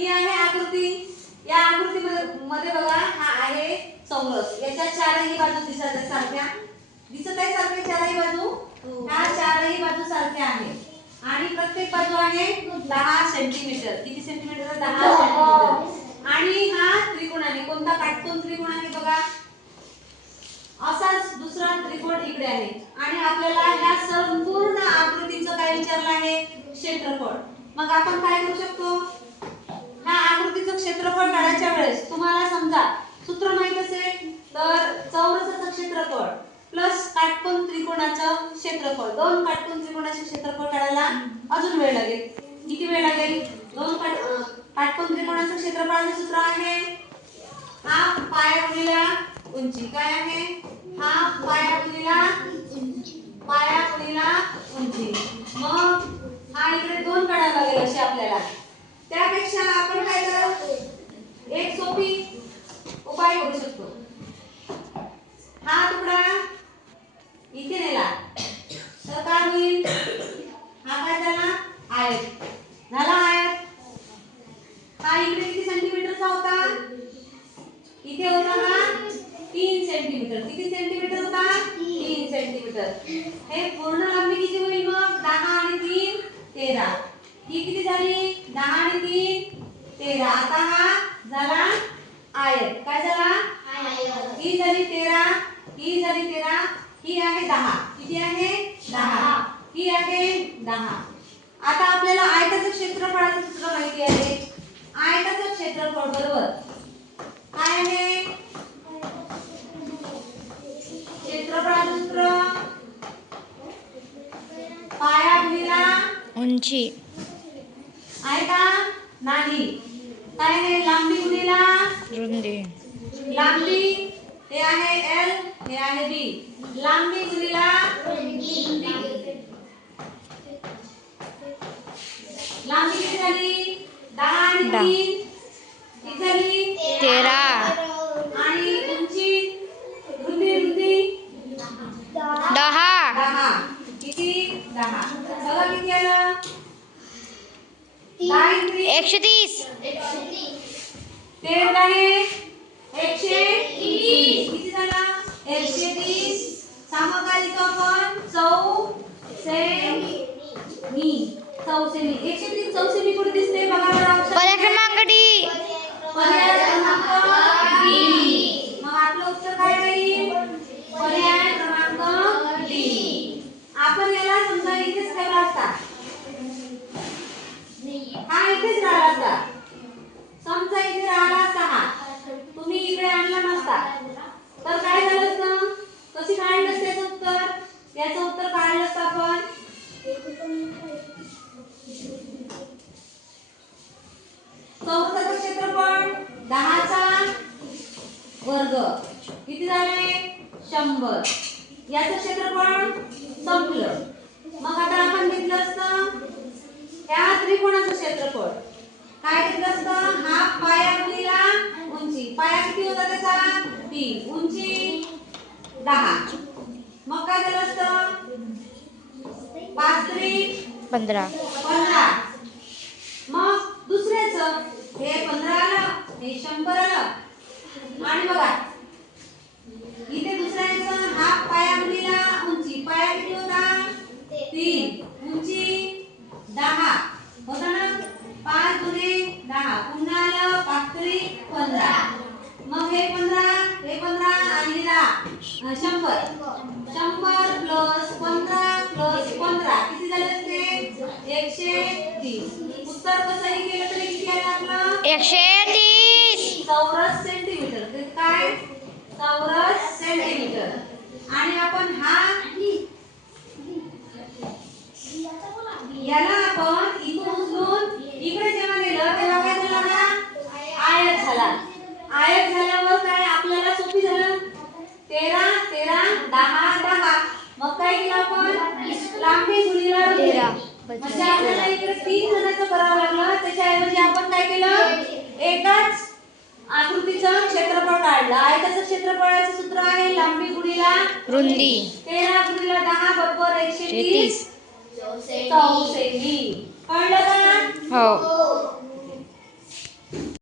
ही आहे आकृती. या आकृतीमध्ये बघा हा आहे चौरस. याच्या चारही बाजू दिसत आहे सारख्या. दिसत आहे सारख्या चारही बाजू. ह्या चारही बाजू सारख्या आहेत आणि प्रत्येक बाजू आहे 10 सेंटीमीटर. किती सेंटीमीटर? 10 सेंटीमीटर. आणि हा त्रिकोण आहे. कोणता? काटकोन त्रिकोण आहे बघा. असाच दुसरा त्रिकोण इकडे आहे आणि आपल्याला ह्या संपूर्ण आकृतीचं काय विचारलं आहे? क्षेत्रफळ. मग आपण काय करू शकतो? ह्या आकृतीचं क्षेत्रफळ काढायच्या वेळेस तुम्हाला समजा सूत्र माहित असेल तर चौरसाचं क्षेत्रफळ प्लस काटकोन त्रिकोणाचं क्षेत्रफळ. दोन काटकोन त्रिकोणाचे क्षेत्रफळ काढायला अजून वेळ लागेल. किती वेळ लागेल? दोन काटकोन त्रिकोणाचं क्षेत्रफळाचे सूत्र आहे हाफ पाया गुणिला उंची. काय आहे? हाफ पाया गुणिला उंची. मग हा इकडे दोन काढायला लागेल असे आपल्याला. त्यापेक्षा आपण काय करू? एक सोपी उपाय करू शकतो. हा तुकडा इथे नेला तर काय होईल? हा काय झाला? आयत झाला. आयत हा इकडे किती सेंटीमीटरचा होता? इथे होता हा 3 सेंटीमीटर. किती सेंटीमीटर होता? 3 सेंटीमीटर. हे पूर्ण लांबी किती होईल मग? 10 आणि 3 13. ही किती झाली? 10 आणि 3 13. आता हा झाला आयत. काय झाला? आयत. ही झाली 13, ही झाली 13, ही आहे 10. किती आहे? 10. ही आहे 10. आता आपल्याला आयताचं क्षेत्रफळाचं सूत्र माहिती आहे. आयताचं क्षेत्रफळ बरोबर काय आहे? क्षेत्रफळाचं सूत्र पाया गुणिला उंची आहे का? नाही. काय आहे? लांबी गुणिला रुंदी. लांबी हे आहे L, हे आहे B. लांबी गुणिला रुंदी. लांबी किती झाली? 10 आणि 3 किती झाली? 13. आणि उंची रुंदी 10. किती? 10. बघा किती आलं? 130. 13 आहे 130. किती झाला? 130. समकालिक आपण चौसेमी. 130 चौसेमी कुठे दिसते? बघा बरं. पर्याय क्रमांक डी. पर्याय क्रमांक डी. मग आपलं उत्तर काय राहील? पर्याय क्रमांक डी. आपण याला समजा इथेच ठेवला असता. हा इथेच राहिला असता. समजा इथे राहिला असता हा. तुम्ही इकडे आणला नसता तर काय झालं असतं? कशी काढलं असतं याचं उत्तर? याचं उत्तर काढलं असतं आपण चौरसाचं क्षेत्रफळ 10चा वर्ग किती झाले? 100. याचं क्षेत्रफळ संपलं. मग आता आपण घेतलं असतं या त्रिकोणाचं क्षेत्रफळ. काय घेतलं असतं? हाफ पाया गुणिला उंची. पाया किती होता त्याचा? 3. उंची 10. मग काय झालं असतं? 5 3 15. 15. मग दुसऱ्याचं हे 15 आलं, हे 100 आलं. आणि बघा इथे दुसऱ्याचं हाफ पाया गुणिला उंची. पाया किती होता? 3. उंची 10 होता ना? 5 दुने 10. पुन्हा आलं 5 3 15. मग हे 15 आणि हे 10 100. 100 प्लस 15 प्लस 15 किती झाले असते? 130. उत्तर कसंही केलं तरी किती आलं आपलं? 130 चौरस सेंटीमीटर. काय? चौरस सेंटीमीटर. आणि आपण याला आपण इथून उचलून इकडे जेव्हा नेलं तेव्हा काय झालं? हा आयत झाला. आयत झाल्यावर काय आपल्याला सोपी झालं? 13 13 10 10. मग काय केलं आपण? लांबी गुणिला रुंदी. म्हणजे आपल्याला इकडे 3 जणांचं करावं लागलं. त्याच्याऐवजी आपण काय केलं? एकाच आकृतीचं क्षेत्रफळ काढलं. आयताचं क्षेत्रफळाचं सूत्र आहे लांबी गुणिला रुंदी. 13 गुणिला 10 बरोबर 130 चौसेमी. कळलं का? हो.